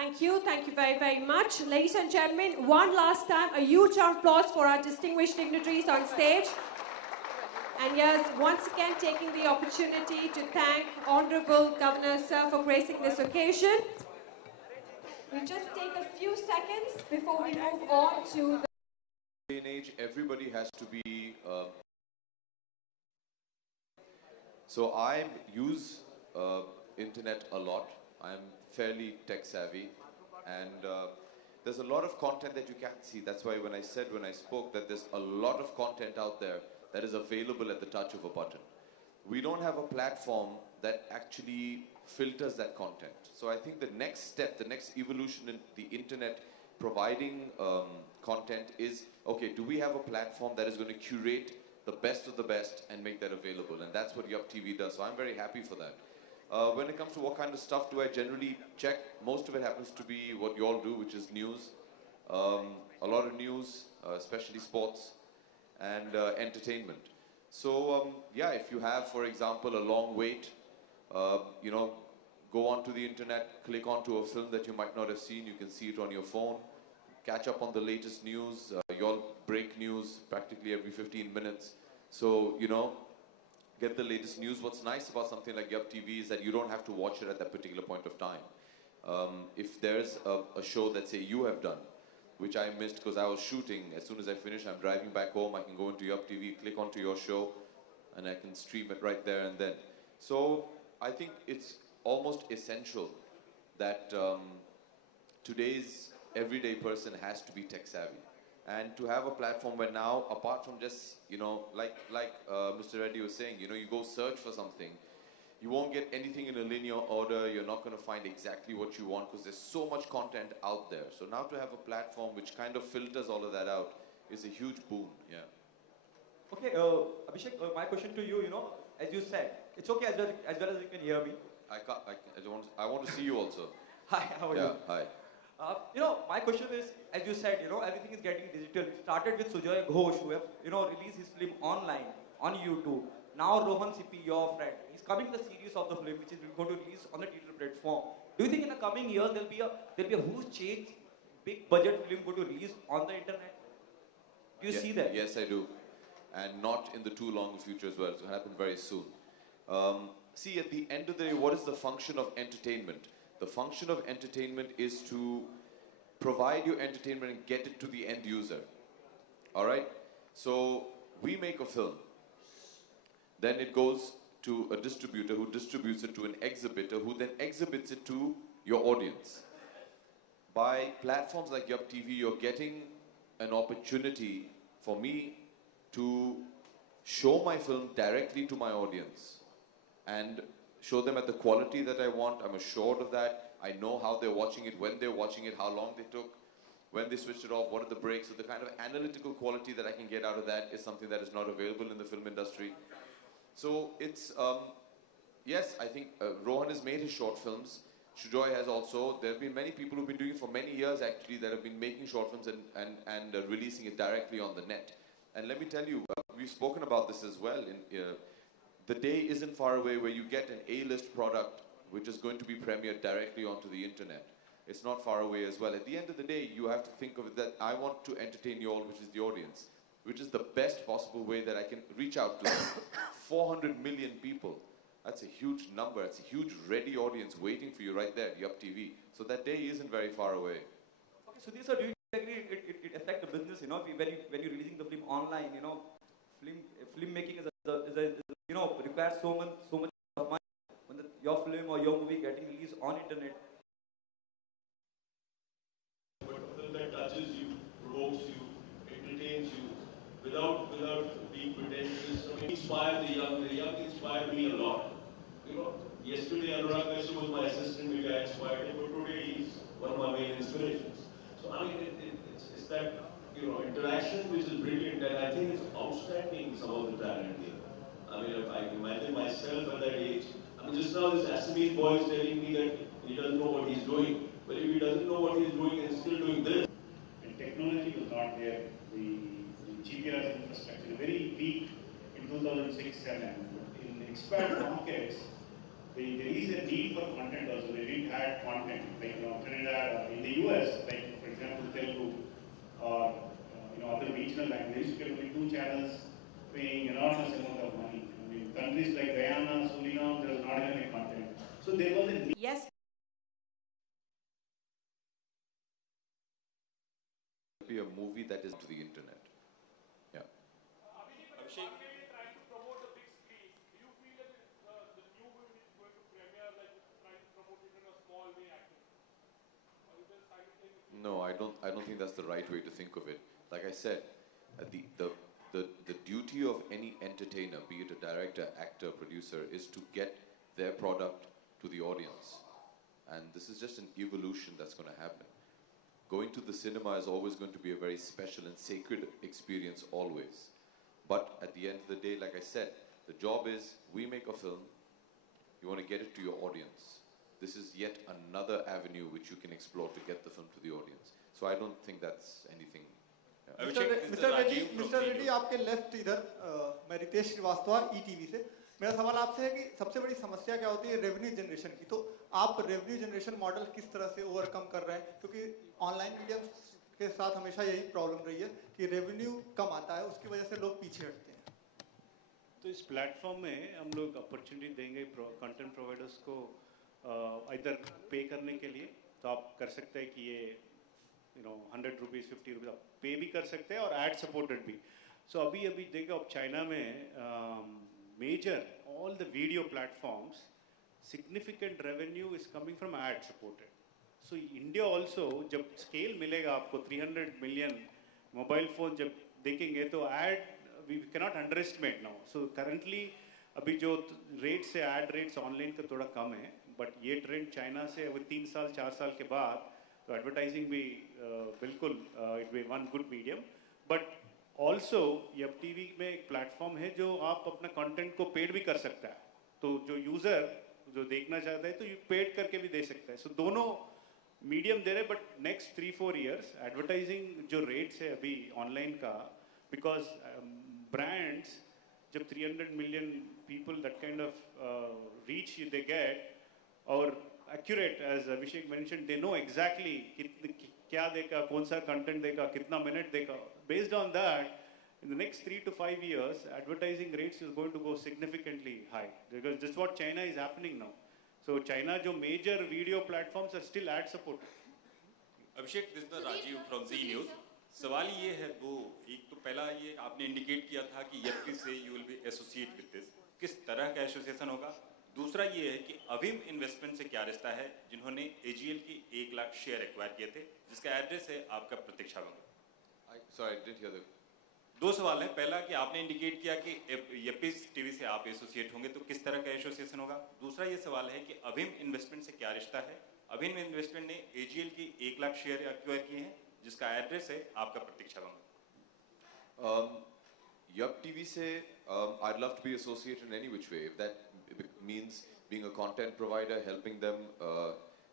Thank you very, very much. Ladies and gentlemen, one last time, a huge round of applause for our distinguished dignitaries on stage. And yes, once again, taking the opportunity to thank Honorable Governor Sir for gracing this occasion. We'll just take a few seconds before we move on to the day and age, everybody has to be. So I use internet a lot. I'm fairly tech savvy, and there's a lot of content that you can't see. That's why when I spoke that there's a lot of content out there that is available at the touch of a button. We don't have a platform that actually filters that content. So I think the next step, the next evolution in the internet providing content is, okay, do we have a platform that is going to curate the best of the best and make that available? And that's what Yup TV does. So I'm very happy for that. When it comes to what kind of stuff do I generally check, most of it happens to be what you all do, which is news. A lot of news, especially sports and entertainment. So yeah, if you have, for example, a long wait, you know, go onto the internet, click onto a film that you might not have seen, you can see it on your phone, catch up on the latest news. You all break news practically every 15 minutes. So, you know, get the latest news. What's nice about something like Yup TV is that you don't have to watch it at that particular point of time. If there's a show that, say, you have done, which I missed because I was shooting, as soon as I finish, I'm driving back home, I can go into Yup TV, click onto your show, and I can stream it right there and then. So I think it's almost essential that today's everyday person has to be tech savvy. And to have a platform where now, apart from just, you know, like Mr. Reddy was saying, you know, you go search for something, you won't get anything in a linear order, you're not going to find exactly what you want because there's so much content out there. So now to have a platform which kind of filters all of that out is a huge boon, yeah. Okay, Abhishek, my question to you, you know, as you said, it's okay as well as you can hear me. I want to see you also. Hi, how are you? Yeah, hi. You know, my question is, as you said, you know, everything is getting digital. It started with Sujoy Ghosh, who have, you know, released his film online, on YouTube. Now Rohan Sippy, your friend, he's coming to the series of the film, which is going to release on the digital platform. Do you think in the coming years there'll be a huge change, big budget film going to release on the internet? Do you see that? Yes, I do. And not in the too long future as well. It's going to happen very soon. See, at the end of the day, what is the function of entertainment? The function of entertainment is to provide your entertainment and get it to the end user. All right? So we make a film. Then it goes to a distributor who distributes it to an exhibitor who then exhibits it to your audience. By platforms like Yup TV, you're getting an opportunity for me to show my film directly to my audience and show them at the quality that I want. I'm assured of that. I know how they're watching it, when they're watching it, how long they took, when they switched it off, what are the breaks. So the kind of analytical quality that I can get out of that is something that is not available in the film industry. So it's, yes, I think Rohan has made his short films. Sujoy has also. There have been many people who've been doing it for many years actually that have been making short films and releasing it directly on the net. And let me tell you, we've spoken about this as well. The day isn't far away where you get an A-list product which is going to be premiered directly onto the internet. It's not far away as well. At the end of the day, you have to think of it that I want to entertain you all, which is the audience, which is the best possible way that I can reach out to 400 million people. That's a huge number. It's a huge ready audience waiting for you right there at Yup TV. So that day isn't very far away. Okay, so these are, do you agree it affects the business, you know, when you're releasing the film online, you know, film making is you know, requires so much of money. When your film or your movie getting released on internet. But a film that touches you, provokes you, entertains you, without being pretentious. I mean, inspire the young. The young inspire me a lot. You know, yesterday Anurag Kashyap was my assistant, which I inspired him, but today he's one of my main inspirations. So I mean, it's that, you know, interaction which is brilliant, and I think it's outstanding, some of the talent here. I mean, if I imagine myself at that age, I mean, just now this Assamese boy is telling me that he doesn't know what he's doing. But if he doesn't know what he's doing and still doing this. And technology was not there. The GPRS infrastructure very weak in 2006-7. In expired markets, there is a need for content also. They didn't have content, like, you know, Trinidad or US, like for example Telugu or other regional languages, you get only 2 channels paying enormous amount of money. I mean, countries like Guyana, Suriname, there's not any content. So there was a need. Yes. Be a movie that is to the internet. Yeah. Abhishek, trying to promote a big screen. Do you feel that the new movie is going to premiere like trying to promote it in a small way, actually? Or is there simultaneously? No, I don't think that's the right way to think of it. Like I said, the duty of any entertainer, be it a director, actor, producer, is to get their product to the audience. And this is just an evolution that's going to happen. Going to the cinema is always going to be a very special and sacred experience always. But at the end of the day, like I said, the job is we make a film, you want to get it to your audience. This is yet another avenue which you can explore to get the film to the audience. So I don't think that's anything. Mister Reddy आपके left इधर मैं Ritesh Srivastava ETV से मेरा सवाल आपसे है कि सबसे बड़ी समस्या क्या होती है रेवेन्यू जनरेशन की तो आप रेवेन्यू जनरेशन मॉडल किस तरह से ओवरकम कर रहे हैं क्योंकि ऑनलाइन मीडियम के साथ हमेशा यही प्रॉब्लम रही है कि रेवेन्यू कम आता है उसकी वजह से लोग पीछे हटते हैं तो इस प्लेटफॉर्म में हम लोग अपॉर्चुनिटी देंगे कंटेंट प्रोवाइडर्स को इधर पे करने के लिए तो आप कर सकते हैं कि ये ₹100 ₹50 आप पे भी कर सकते हैं और एड सपोर्टेड भी सो अभी देखो अब चाइना में major all the video platforms significant revenue is coming from ad supported so India also जब स्केल मिलेगा आपको 300 मिलियन मोबाइल फोन जब देखेंगे तो ad we cannot underestimate now so currently अभी जो रेट्स है एड रेट्स ऑनलाइन का थोड़ा कम है बट ये ट्रेंड चाइना से अभी 3 साल 4 साल के बाद तो एडवर्टाइजिंग भी बिल्कुल it be one good medium but also अब टीवी में एक प्लेटफॉर्म है जो आप अपना कंटेंट को पेड भी कर सकता है तो जो यूजर जो देखना चाहता है तो ये पेड करके भी दे सकता है सो दोनों मीडियम दे रहे बट नेक्स्ट 3-4 इयर्स एडवर्टाइजिंग जो रेट्स है अभी ऑनलाइन का बिकॉज ब्रांड्स जब 300 million people that kind of reach they get और accurate as Abhishek mentioned they know exactly क्या देगा कौन सा कंटेंट देगा कितना मिनट देगा based on that in the next 3 to 5 years advertising rates is going to go significantly high because that's what China is happening now so China जो major video platforms are still ad supported Abhishek this is Rajiv from Z News सवाल ये है वो एक तो पहला ये आपने इंडिकेट किया था कि यप्पी से you will be associate with this किस तरह का एसोसिएशन होगा दूसरा ये है कि अविम इन्वेस्टमेंट से क्या रिश्ता है जिन्होंने एजीएल की 1 लाख शेयर एक्वायर किए थे जिसका एड्रेस है आपका प्रतीक्षा भवन दो सवाल हैं पहला कि आपने इंडिकेट किया कि यप्पी टीवी से आप एसोसिएट होंगे तो किस तरह का एसोसिएशन होगा दूसरा ये सवाल है कि अविम इन्वेस्टमेंट से क्या रिश्ता है अविम इन्वेस्टमेंट ने एजीएल की 1 लाख शेयर एक्वायर किए हैं जिसका एड्रेस है आपका प्रतीक्षा भवन Yup TV से I'd love to be associated in any which way if that means being a content provider helping them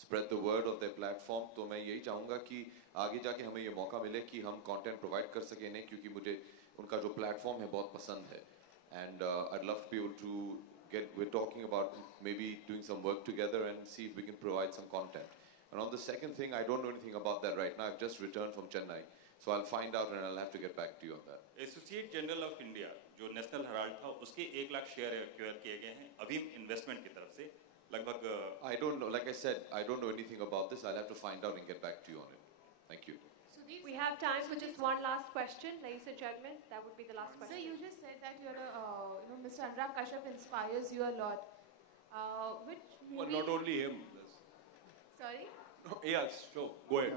spread the word of their platform तो मैं यही चाहूँगा कि आगे जाके हमें ये मौका मिले कि हम content provide कर सकें नहीं क्योंकि मुझे उनका जो platform है बहुत पसंद है and I'd love to be able to we're talking about maybe doing some work together and see if we can provide some content and on the second thing I don't know anything about that right now I've just returned from Chennai so I'll find out and I'll have to get back to you on that. Associate general of India जो national Herald था उसके 1 lakh share acquire किए गए हैं अविम investment की तरफ से लगभग I don't know like I said I don't know anything about this I'll have to find out and get back to you on it. Thank you. We have time for just one last question, ladies and gentlemen. That would be the last question. So you just said that you're Mr. Anurag Kashyap inspires you a lot. Which movie? Well, not only him. Sorry. Yes, sure. Go ahead.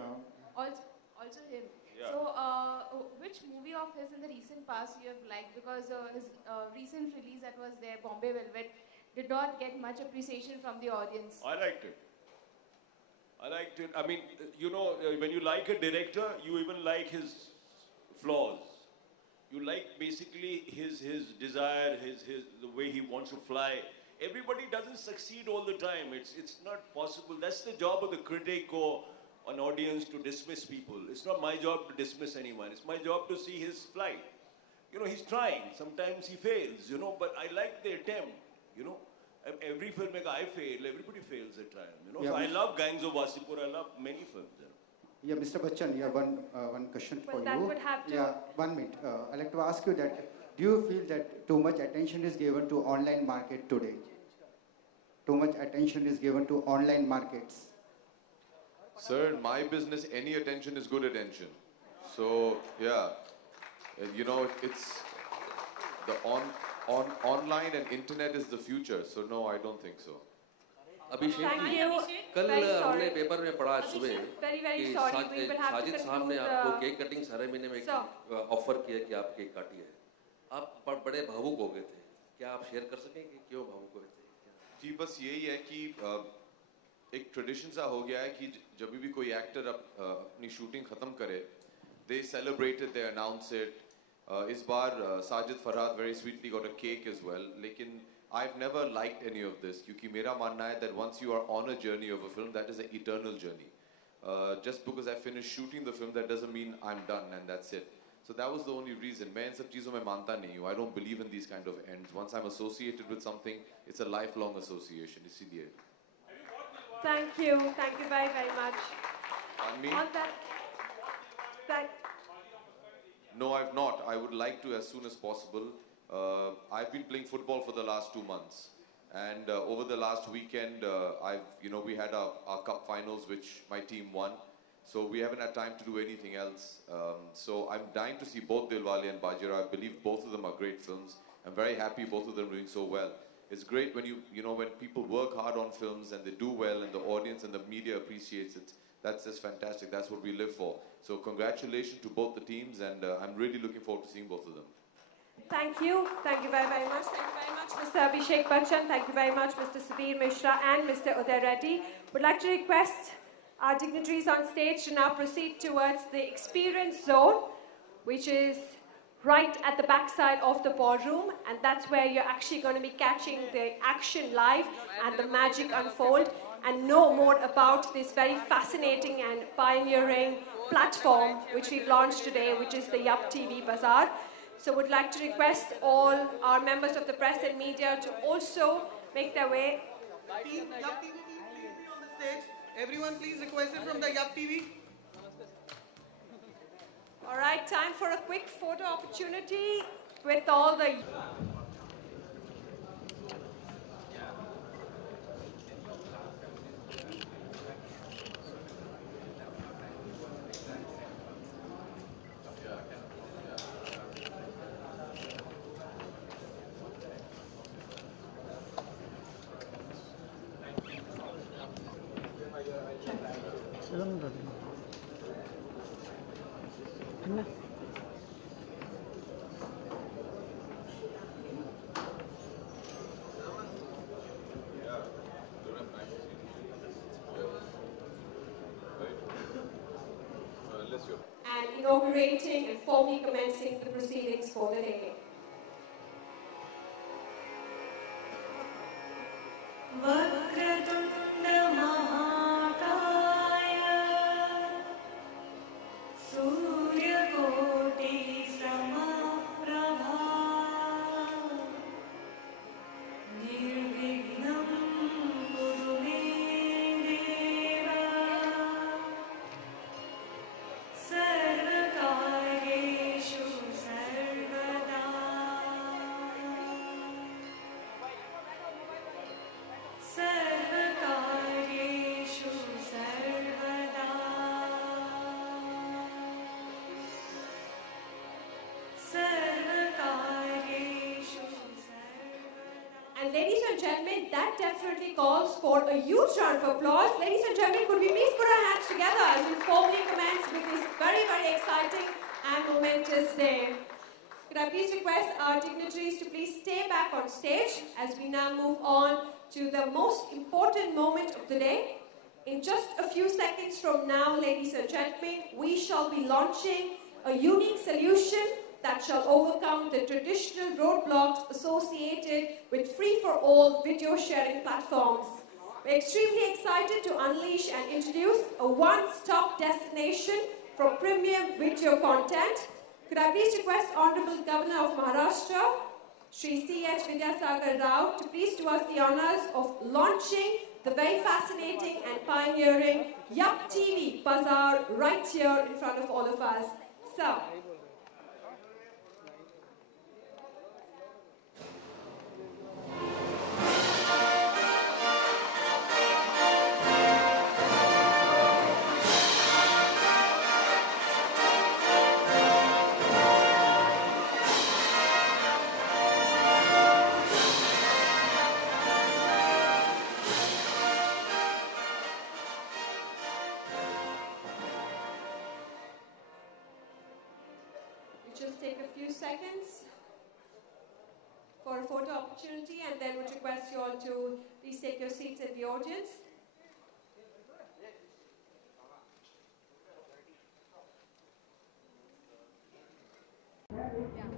Also him. Yeah. So, which movie of his in the recent past you have liked? Because his recent release that was there, Bombay Velvet, did not get much appreciation from the audience. I liked it. I mean, when you like a director, you even like his flaws. You like basically his desire, the way he wants to fly. Everybody doesn't succeed all the time. It's not possible. That's the job of the critic or an audience to dismiss people. It's not my job to dismiss anyone. It's my job to see his flight. He's trying. Sometimes he fails, but I like the attempt, Every filmmaker I fail, everybody fails at times, So I love Gangs of Wasipur. I love many films. Yeah, Mr. Bachchan, yeah, one question for that you. would have to... Yeah, 1 minute. I'd like to ask you that, do you feel that too much attention is given to online market today? Too much attention is given to online markets? Sir, in my business, any attention is good attention. So, yeah, you know, it's the online and internet is the future. So, no, I don't think so. Abhishek ji, कल हमने paper में पढ़ा सुबह कि साजिद साहब ने आपको cake cutting ceremony में ऑफर किया कि आप केक काटिए। आप बड़े भावुक हो गए थे, क्या आप शेयर कर सकेंगे कि क्यों भावुक हुए थे? जी बस यही है कि एक ट्रेडिशन सा हो गया है कि जब भी कोई एक्टर अपनी शूटिंग खत्म करे, they celebrated, they announce it. इस बार Sajid Farhad very sweetly got a cake as well. लेकिन I've never liked any of this क्योंकि मेरा मानना है that once you are on a journey of a film, that is an eternal journey. Just because I finished shooting the film, that doesn't mean I'm done and that's it. So that was the only reason. मैं इन सब चीजों में मानता नहीं हूँ. I don't believe in these kind of ends. Once I'm associated with something, it's a lifelong association. इसीलिए. Thank you very, very much. On me? On that. No, I've not. I would like to as soon as possible. I've been playing football for the last 2 months, and over the last weekend, we had our cup finals, which my team won. So we haven't had time to do anything else. So I'm dying to see both Dilwale and Bajirao. I believe both of them are great films. I'm very happy both of them are doing so well. It's great when when people work hard on films and they do well, and the audience and the media appreciates it. That's just fantastic. That's what we live for. So congratulations to both the teams, and I'm really looking forward to seeing both of them. Thank you very, very much. Thank you very much, Mr. Abhishek Bachchan. Thank you very much, Mr. Sudhir Mishra and Mr. Uday Reddy. Would like to request our dignitaries on stage to now proceed towards the experience zone, which is right at the backside of the ballroom, and that's where you're actually going to be catching the action live and the magic unfold and know more about this very fascinating and pioneering platform which we've launched today, which is the Yup TV Bazaar. So would like to request all our members of the press and media to also make their way. Team Yup TV, please be on the stage. Everyone please request it from the Yup TV. All right, time for a quick photo opportunity with all the... and inaugurating and formally commencing the proceedings for the day. And ladies and gentlemen, that definitely calls for a huge round of applause. Ladies and gentlemen, could we please put our hands together as we formally commence with this very, very exciting and momentous day. Could I please request our dignitaries to please stay back on stage as we now move on to the most important moment of the day. In just a few seconds from now, ladies and gentlemen, we shall be launching a unique solution that shall overcome the traditional roadblocks associated with free-for-all video sharing platforms. We're extremely excited to unleash and introduce a one-stop destination for premium video content. Could I please request Honorable Governor of Maharashtra, Shri C.H. Vidyasagar Rao, to please do us the honors of launching the very fascinating and pioneering Yup TV Bazaar right here in front of all of us. So, just take a few seconds for a photo opportunity, and then would request you all to please take your seats in the audience. Yeah.